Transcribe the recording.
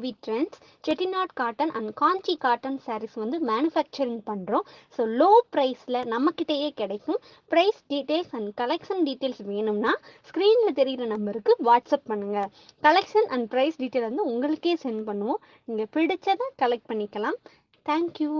UV Trendz, Chettinad Cotten and Kanchi Cotton sarees வந்து manufacturing பண்றோம். So low priceல நம்மக்கிட்டேயே கிடைக்கும். Price details and collection details வேணும்னா ஸ்க்ரீனில் தெரிகிற நம்பருக்கு வாட்ஸ்அப் பண்ணுங்க. கலெக்ஷன் அண்ட் ப்ரைஸ் டீட்டெயில் வந்து உங்களுக்கே சென்ட் பண்ணுவோம். நீங்கள் பிடிச்சதை கலெக்ட் பண்ணிக்கலாம். தேங்க்யூ.